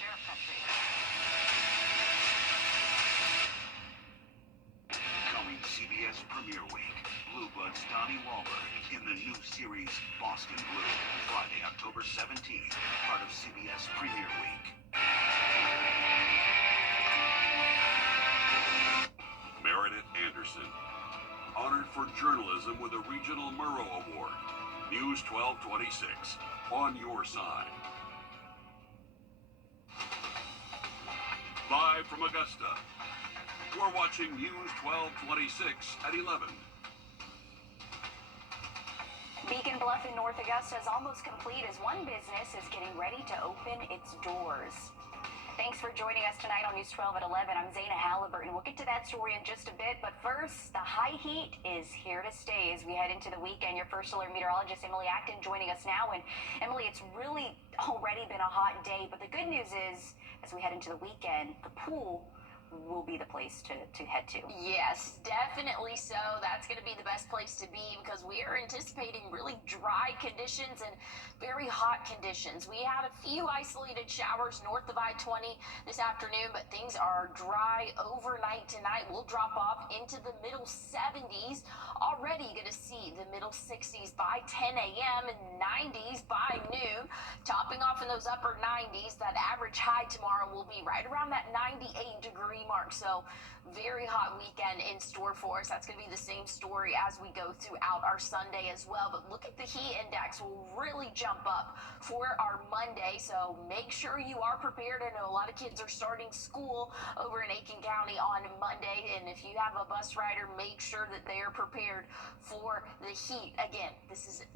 Sheriff Country. Coming CBS Premiere Week, Blue Bloods Donnie Wahlberg in the new series Boston Blue, Friday, October 17th, part of CBS Premiere Week. Meredith Anderson, honored for journalism with a Regional Murrow Award. News 1226, on your side. Live from Augusta, we're watching News 1226 at 11. Beacon Bluff in North Augusta is almost complete as one business is getting ready to open its doors. Thanks for joining us tonight on News 12 at 11. I'm Zaina Halliburton. We'll get to that story in just a bit, but first, the high heat is here to stay as we head into the weekend. Your first alert meteorologist, Emily Acton, joining us now. And Emily, it's really already been a hot day, but the good news is, as we head into the weekend, the pool will be the place to head to. Yes, definitely so. That's going to be the best place to be because we are anticipating really dry conditions and very hot conditions. We had a few isolated showers north of I-20 this afternoon, but things are dry overnight tonight. We'll drop off into the middle 70s. Already going to see the middle 60s by 10 a.m. and 90s by noon. Topping off in those upper 90s, that average high tomorrow will be right around that 98-degree mark. So very hot weekend in store for us. That's going to be the same story as we go throughout our Sunday as well. But look at the heat index will really jump up for our Monday. So make sure you are prepared. I know a lot of kids are starting school over in Aiken County on Monday. And if you have a bus rider, make sure that they are prepared for the heat. Again,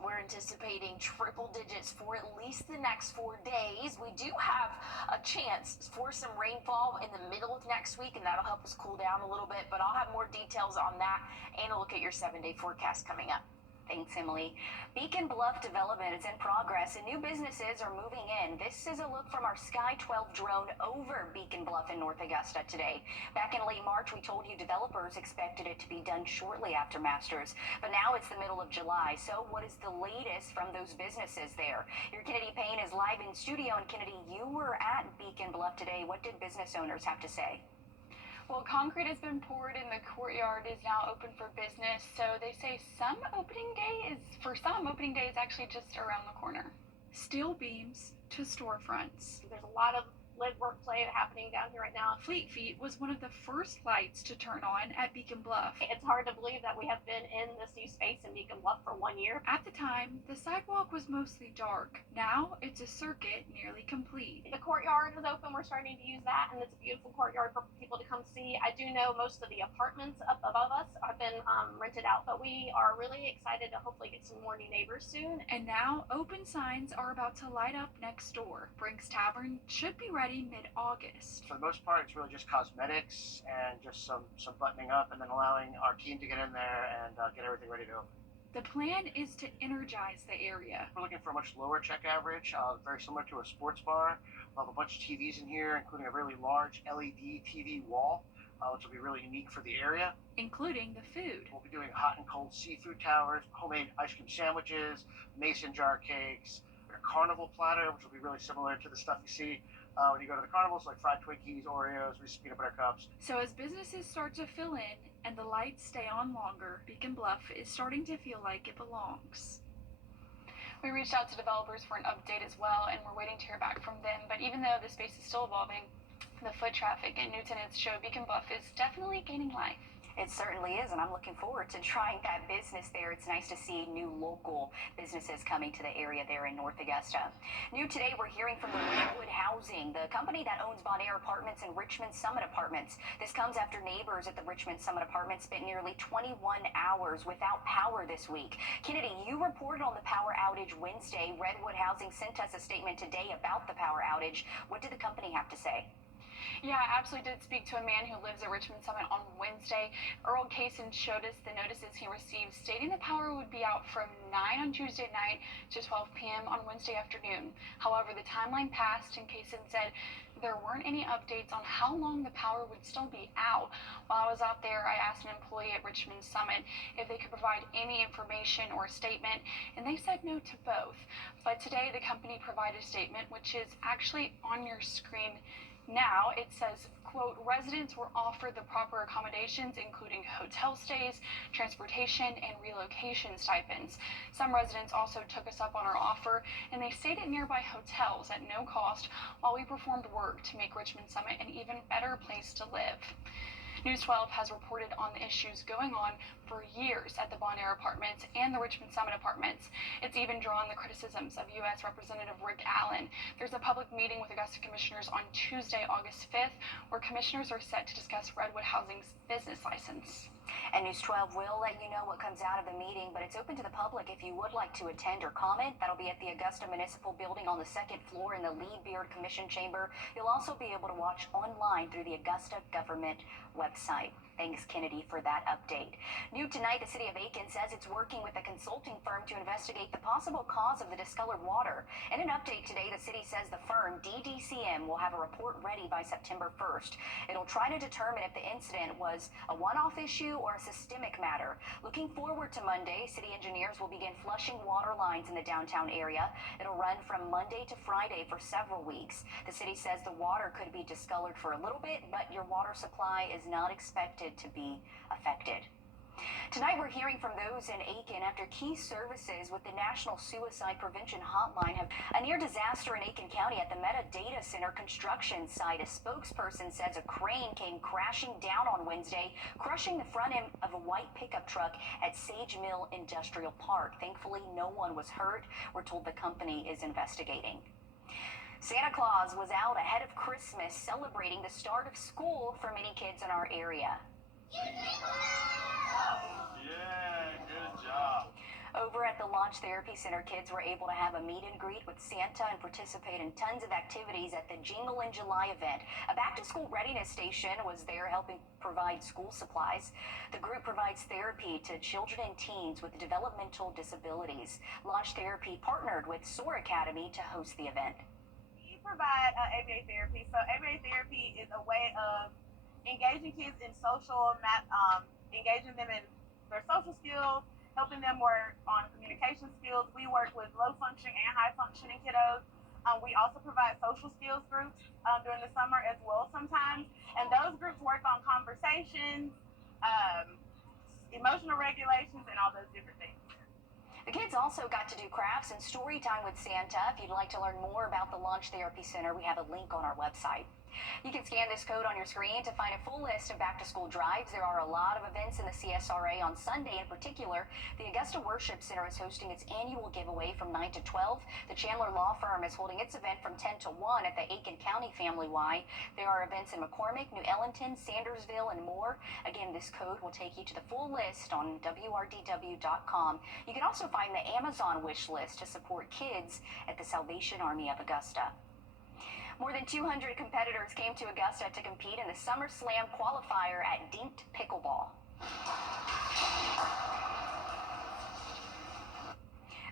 we're anticipating triple digits for at least the next 4 days. We do have a chance for some rainfall in the middle of next week, and that'll help us cool down a little bit, but I'll have more details on that and a look at your 7-day forecast coming up. Thanks, Emily. Beacon Bluff development is in progress and new businesses are moving in. This is a look from our Sky 12 drone over Beacon Bluff in North Augusta today. Back in late March, we told you developers expected it to be done shortly after Masters, but now it's the middle of July. So what is the latest from those businesses there? Your Kennedy Payne is live in studio, and Kennedy, you were at Beacon Bluff today. What did business owners have to say? Well, concrete has been poured and the courtyard is now open for business. So they say opening day is actually just around the corner. Steel beams to storefronts. There's a lot of live work play happening down here right now. Fleet Feet was one of the first lights to turn on at Beacon Bluff. It's hard to believe that we have been in this new space in Beacon Bluff for 1 year. At the time, the sidewalk was mostly dark. Now it's a circuit nearly complete. The courtyard is open. We're starting to use that, and it's a beautiful courtyard for people to come see. I do know most of the apartments up above us have been rented out, but we are really excited to hopefully get some more new neighbors soon. And now open signs are about to light up next door. Brink's Tavern should be ready mid-August. For the most part, it's really just cosmetics and just some buttoning up, and then allowing our team to get in there and get everything ready to open. The plan is to energize the area. We're looking for a much lower check average, very similar to a sports bar. We'll have a bunch of TVs in here, including a really large LED TV wall, which will be really unique for the area. Including the food. We'll be doing hot and cold seafood towers, homemade ice cream sandwiches, mason jar cakes, a carnival platter, which will be really similar to the stuff you see when you go to the carnivals, like fried Twinkies, Oreos, Reese's peanut butter cups. So as businesses start to fill in and the lights stay on longer, Beacon Bluff is starting to feel like it belongs. We reached out to developers for an update as well, and we're waiting to hear back from them. But even though the space is still evolving, the foot traffic and new tenants show Beacon Bluff is definitely gaining life. It certainly is, and I'm looking forward to trying that business there. It's nice to see new local businesses coming to the area there in North Augusta. New today, we're hearing from the Wrdw Housing, the company that owns Bonaire Apartments and Richmond Summit Apartments. This comes after neighbors at the Richmond Summit Apartments spent nearly 21 hours without power this week. Kennedy, you reported on the power outage Wednesday. Wrdw Housing sent us a statement today about the power outage. What did the company have to say? Yeah, I absolutely did speak to a man who lives at Richmond Summit on Wednesday. Earl Kaysen showed us the notices he received stating the power would be out from 9 on Tuesday night to 12 p.m. on Wednesday afternoon. However, the timeline passed and Kaysen said there weren't any updates on how long the power would still be out. While I was out there, I asked an employee at Richmond Summit if they could provide any information or a statement, and they said no to both. But today, the company provided a statement, which is actually on your screen now. It says, quote, residents were offered the proper accommodations, including hotel stays, transportation, and relocation stipends. Some residents also took us up on our offer, and they stayed at nearby hotels at no cost while we performed work to make Richmond Summit an even better place to live. News 12 has reported on the issues going on for years at the Bon Air Apartments and the Richmond Summit Apartments. It's even drawn the criticisms of U.S. Representative Rick Allen. There's a public meeting with Augusta commissioners on Tuesday, August 5th, where commissioners are set to discuss Wrdw Housing's business license. And News 12 will let you know what comes out of the meeting, but it's open to the public if you would like to attend or comment. That'll be at the Augusta Municipal Building on the second floor in the Lee Beard Commission Chamber. You'll also be able to watch online through the Augusta government website. Thanks, Kennedy, for that update. New tonight, the city of Aiken says it's working with a consulting firm to investigate the possible cause of the discolored water. In an update today, the city says the firm, DDCM, will have a report ready by September 1st. It'll try to determine if the incident was a one-off issue or a systemic matter. Looking forward to Monday, city engineers will begin flushing water lines in the downtown area. It'll run from Monday to Friday for several weeks. The city says the water could be discolored for a little bit, but your water supply is not expected to be affected. Tonight, we're hearing from those in Aiken after key services with the National Suicide Prevention Hotline have a near disaster in Aiken County at the Meta Data Center construction site. A spokesperson says a crane came crashing down on Wednesday, crushing the front end of a white pickup truck at Sage Mill Industrial Park. Thankfully, no one was hurt. We're told the company is investigating. Santa Claus was out ahead of Christmas, celebrating the start of school for many kids in our area. Yeah, good job. Over at the Launch Therapy Center, kids were able to have a meet and greet with Santa and participate in tons of activities at the Jingle in July event. A back-to-school readiness station was there helping provide school supplies. The group provides therapy to children and teens with developmental disabilities. Launch Therapy partnered with SOAR Academy to host the event. We provide ABA therapy. So ABA therapy is a way of engaging kids in engaging them in their social skills, helping them work on communication skills. We work with low functioning and high functioning kiddos. We also provide social skills groups during the summer as well sometimes. And those groups work on conversations, emotional regulations, and all those different things. The kids also got to do crafts and story time with Santa. If you'd like to learn more about the Launch Therapy Center, we have a link on our website. You can scan this code on your screen to find a full list of back-to-school drives. There are a lot of events in the CSRA on Sunday in particular. The Augusta Worship Center is hosting its annual giveaway from 9 to 12. The Chandler Law Firm is holding its event from 10 to 1 at the Aiken County Family Y. There are events in McCormick, New Ellington, Sandersville, and more. Again, this code will take you to the full list on wrdw.com. You can also find the Amazon wish list to support kids at the Salvation Army of Augusta. More than 200 competitors came to Augusta to compete in the Summer Slam qualifier at Dinked Pickleball.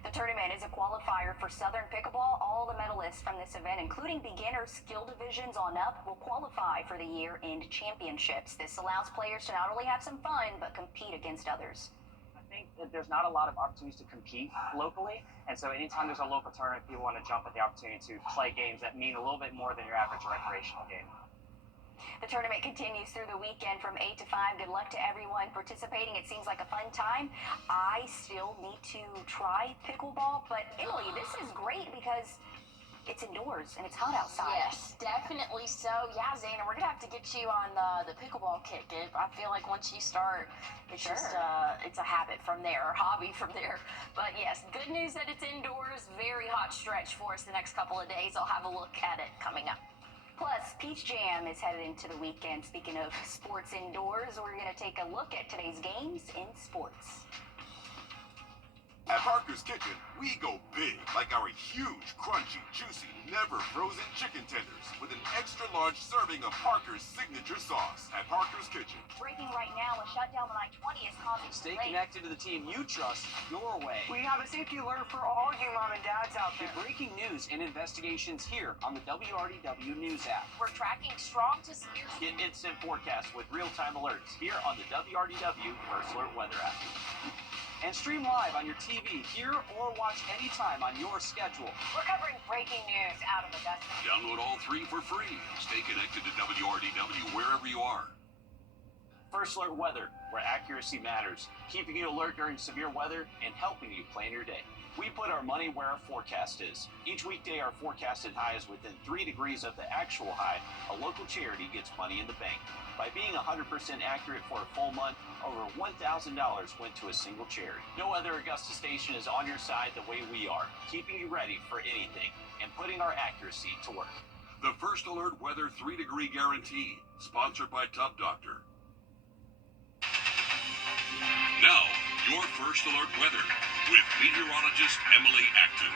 The tournament is a qualifier for Southern Pickleball. All the medalists from this event, including beginner skill divisions on up, will qualify for the year-end championships. This allows players to not only have some fun, but compete against others. I think that there's not a lot of opportunities to compete locally, and so anytime there's a local tournament, people want to jump at the opportunity to play games that mean a little bit more than your average recreational game. The tournament continues through the weekend from 8 to 5. Good luck to everyone participating. It seems like a fun time. I still need to try pickleball, but Emily, this is great because it's indoors and it's hot outside. Yes, definitely so. Yeah, Zana, we're gonna have to get you on the pickleball kick. I feel like once you start, it's Sure. just it's a habit from there, or hobby from there. But yes, good news that it's indoors. Very hot stretch for us the next couple of days. I'll have a look at it coming up. Plus, Peach Jam is headed into the weekend. Speaking of sports indoors, we're going to take a look at today's games in sports. At Parker's Kitchen, we go big, like our huge, crunchy, juicy, never frozen chicken tenders with an extra launched serving of Parker's signature sauce at Parker's Kitchen. Breaking right now, a shutdown on I-20 is causing Stay delays. connected to the team you trust your way. We have a safety alert for all you mom and dads out there. Breaking news and investigations here on the WRDW News app. We're tracking strong to severe. Get instant forecasts with real-time alerts here on the WRDW First Alert Weather app. And stream live on your TV, here or watch anytime on your schedule. We're covering breaking news out of Augusta. Download all 3 for free. Stay connected to WRDW wherever you are. First Alert Weather, where accuracy matters, keeping you alert during severe weather and helping you plan your day. We put our money where our forecast is. Each weekday, our forecasted high is within 3 degrees of the actual high. A local charity gets money in the bank. By being 100% accurate for a full month, over $1,000 went to a single charity. No other Augusta station is on your side the way we are, keeping you ready for anything and putting our accuracy to work. The First Alert Weather 3-degree guarantee, sponsored by Tub Doctor. Now, your First Alert Weather with meteorologist Emily Acton.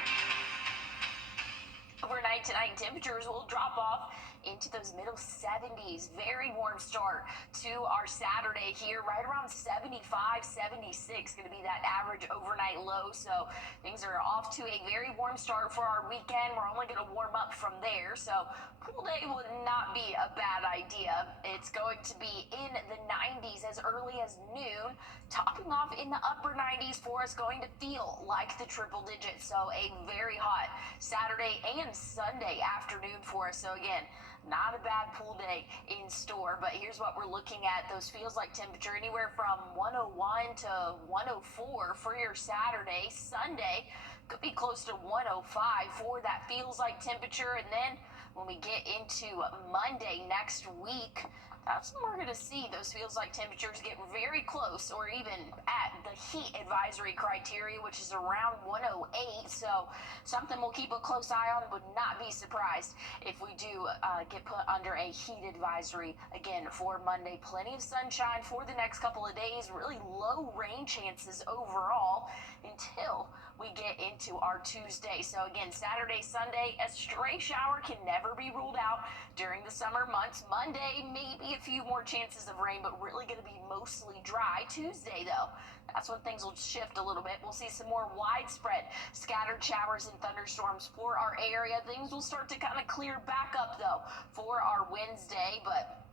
Overnight tonight, temperatures will drop off into those middle 70s. Very warm start to our Saturday here, right around 75, 76, going to be that average overnight low. So things are off to a very warm start for our weekend. We're only going to warm up from there. So pool day would not be a bad idea. It's going to be in the 90s as early as noon, topping off in the upper 90s for us, going to feel like the triple digits. So a very hot Saturday and Sunday afternoon for us. So again, not a bad pool day in store, but here's what we're looking at. Those feels like temperature anywhere from 101 to 104 for your Saturday. Sunday could be close to 105 for that feels like temperature. And then when we get into Monday next week, that's when we're going to see those feels like temperatures get very close or even at the heat advisory criteria, which is around 108. So something we'll keep a close eye on. Would not be surprised if we do get put under a heat advisory again for Monday. Plenty of sunshine for the next couple of days. Really low rain chances overall until we get into our Tuesday. So again, Saturday, Sunday, a stray shower can never be ruled out during the summer months. Monday, maybe a few more chances of rain, but really going to be mostly dry. Tuesday, though, that's when things will shift a little bit. We'll see some more widespread scattered showers and thunderstorms for our area. Things will start to kind of clear back up, though, for our Wednesday, but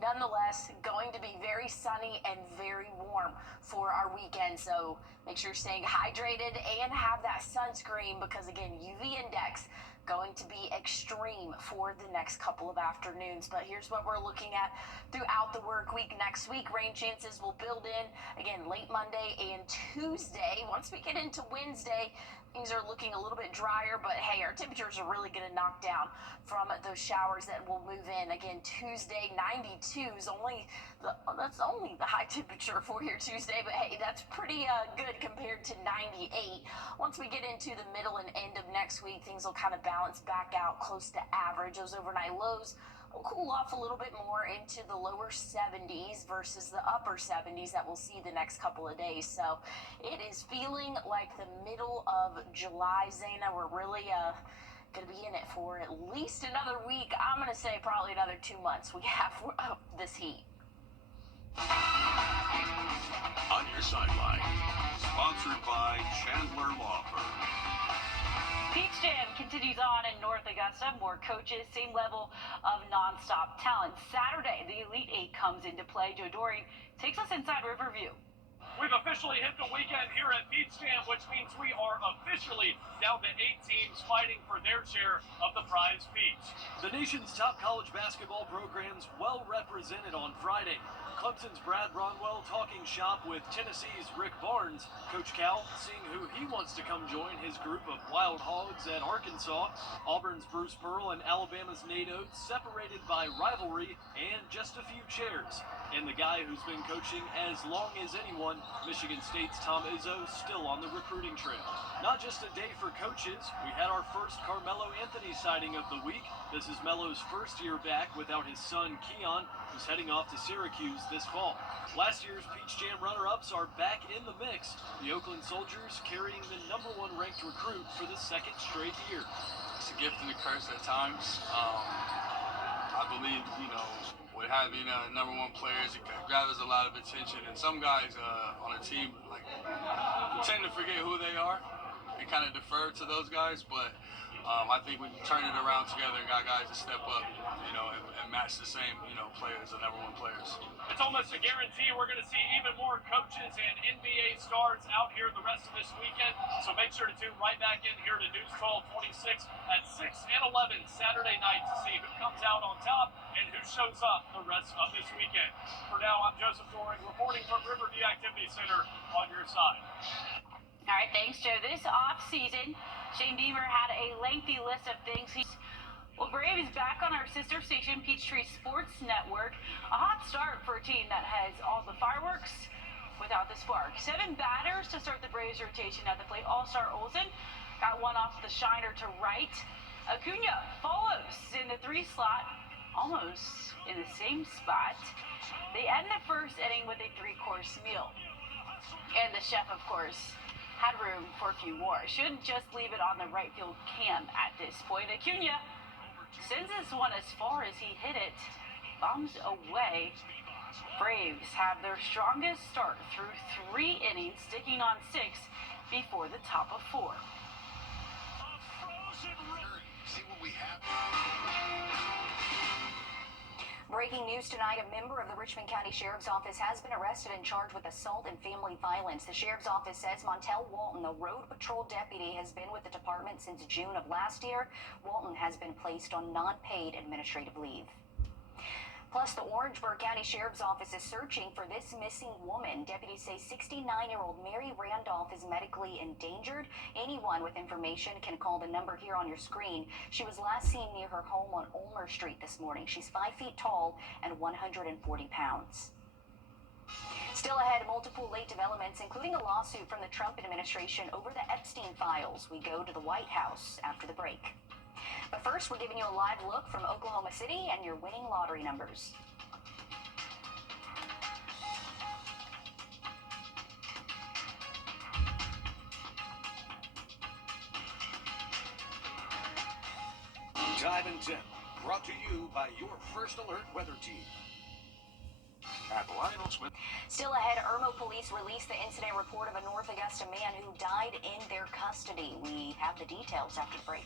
nonetheless, going to be very sunny and very warm for our weekend. So make sure you're staying hydrated and have that sunscreen because, again, UV index going to be extreme for the next couple of afternoons. But here's what we're looking at throughout the work week. Next week, rain chances will build in, again, late Monday and Tuesday. Once we get into Wednesday, things are looking a little bit drier, but hey, our temperatures are really going to knock down from those showers that will move in. Again, Tuesday, 92 is that's only the high temperature for your Tuesday, but hey, that's pretty good compared to 98. Once we get into the middle and end of next week, things will kind of balance back out close to average. Those overnight lows will cool off a little bit more into the lower 70s versus the upper 70s that we'll see the next couple of days. So it is feeling like the middle of July, Zana. We're really going to be in it for at least another week. I'm going to say probably another 2 months we have this heat. On your sideline, sponsored by Chandler Law Firm. Peach Jam continues on in North Augusta. More coaches, same level of nonstop talent. Saturday, the Elite Eight comes into play. Joe Doring takes us inside Riverview. We've officially hit the weekend here at Peach Jam, which means we are officially down to 8 teams fighting for their share of the prize peach. The nation's top college basketball programs well represented on Friday. Clemson's Brad Bronwell talking shop with Tennessee's Rick Barnes. Coach Cal seeing who he wants to come join his group of Wild Hogs at Arkansas. Auburn's Bruce Pearl and Alabama's Nate Oates separated by rivalry and just a few chairs. And the guy who's been coaching as long as anyone, Michigan State's Tom Izzo, still on the recruiting trail. Not just a day for coaches, we had our first Carmelo Anthony sighting of the week. This is Melo's first year back without his son Keon, who's heading off to Syracuse this fall. Last year's Peach Jam runner-ups are back in the mix. The Oakland Soldiers carrying the #1 ranked recruit for the second straight year. It's a gift and a curse at times. believe, with having number one players, it gathers a lot of attention. And some guys on a team tend to forget who they are and kind of defer to those guys. But I think we turned it around together and got guys to step up, and match the same, players, the number one players. It's almost a guarantee we're going to see even more coaches and NBA stars out here the rest of this weekend. So make sure to tune right back in here to News 1226 at 6 and 11 Saturday night to see who comes out on top and who shows up the rest of this weekend. For now, I'm Joseph Doring reporting from Wrdw Activity Center on your side. All right, thanks, Joe. This off-season, Shane Beamer had a lengthy list of things. Well, Braves back on our sister station, Peachtree Sports Network. A hot start for a team that has all the fireworks without the spark. 7 batters to start the Braves rotation at the plate. All-Star Olsen got one off the shiner to right. Acuna follows in the 3 slot, almost in the same spot. They end the first inning with a 3-course meal. And the chef, of course, had room for a few more. Should just leave it on the right field cam at this point. Acuna sends this one as far as he hit it. Bombs away. Braves have their strongest start through 3 innings, sticking on 6 before the top of 4. See what we have. Breaking news tonight, a member of the Richmond County Sheriff's Office has been arrested and charged with assault and family violence. The Sheriff's Office says Montel Walton, a road patrol deputy, has been with the department since June of last year. Walton has been placed on non-paid administrative leave. Plus, the Orangeburg County Sheriff's Office is searching for this missing woman. Deputies say 69-year-old Mary Randolph is medically endangered. Anyone with information can call the number here on your screen. She was last seen near her home on Ulmer Street this morning. She's 5 feet tall and 140 pounds. Still ahead, multiple late developments, including a lawsuit from the Trump administration over the Epstein files. We go to the White House after the break. But first, we're giving you a live look from Oklahoma City and your winning lottery numbers. Time and Temp, brought to you by your First Alert weather team. At Lionel Smith. Still ahead, Irmo police released the incident report of a North Augusta man who died in their custody. We have the details after the break.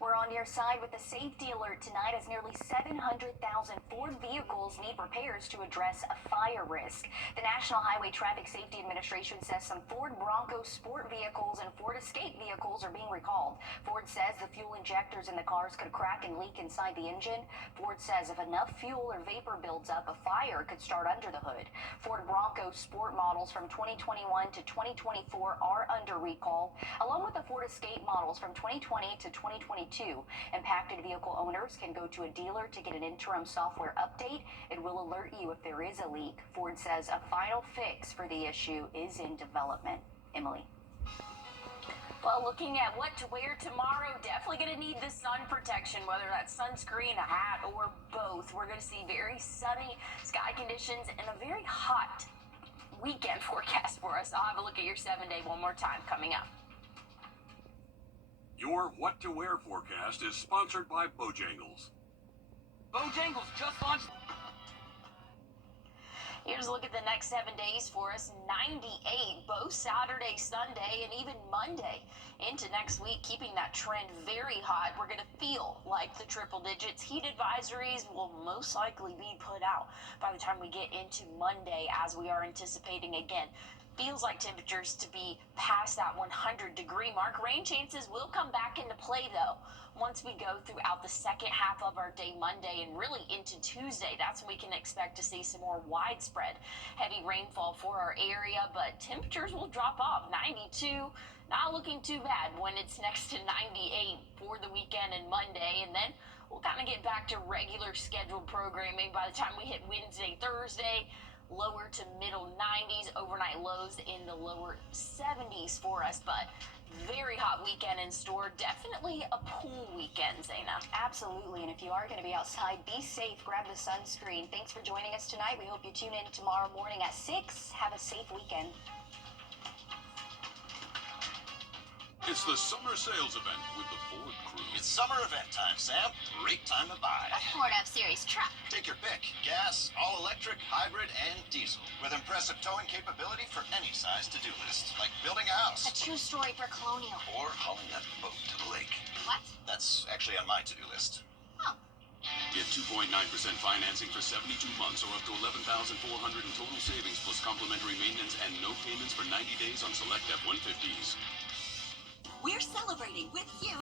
We're on your side with a safety alert tonight as nearly 700,000 Ford vehicles need repairs to address a fire risk. The National Highway Traffic Safety Administration says some Ford Bronco sport vehicles and Ford Escape vehicles are being recalled. Ford says the fuel injectors in the cars could crack and leak inside the engine. Ford says if enough fuel or vapor builds up, a fire could start under the hood. Ford Bronco sport models from 2021 to 2024 are under recall, along with the Ford Escape models from 2020 to 2022. Impacted vehicle owners can go to a dealer to get an interim software update. It will alert you if there is a leak. Ford says a final fix for the issue is in development. Emily. Well, looking at what to wear tomorrow, definitely going to need the sun protection, whether that's sunscreen, a hat, or both. We're going to see very sunny sky conditions and a very hot weekend forecast for us. I'll have a look at your 7-day one more time coming up. Your What to Wear forecast is sponsored by Bojangles. Bojangles just launched. Here's a look at the next 7 days for us. 98 both Saturday, Sunday, and even Monday into next week, keeping that trend very hot. We're going to feel like the triple digits. Heat advisories will most likely be put out by the time we get into Monday, as we are anticipating again. Feels like temperatures to be past that 100-degree mark. Rain chances will come back into play, though, once we go throughout the second half of our day Monday and really into Tuesday. That's when we can expect to see some more widespread heavy rainfall for our area, but temperatures will drop off. 92, not looking too bad when it's next to 98 for the weekend and Monday, and then we'll kind of get back to regular scheduled programming by the time we hit Wednesday, Thursday. Lower to middle 90s, overnight lows in the lower 70s for us, but very hot weekend in store. Definitely a pool weekend, Zaina. Absolutely, and if you are going to be outside, be safe. Grab the sunscreen. Thanks for joining us tonight. We hope you tune in tomorrow morning at 6. Have a safe weekend. It's the summer sales event with the Ford crew. It's summer event time, Sam. Great time to buy. A Ford F-Series truck. Take your pick. Gas, all-electric, hybrid, and diesel. With impressive towing capability for any size to-do list. Like building a house. A two-story brick colonial. Or hauling that boat to the lake. What? That's actually on my to-do list. Oh. Get 2.9% financing for 72 months or up to $11,400 in total savings plus complimentary maintenance and no payments for 90 days on select F-150s. We're celebrating with you.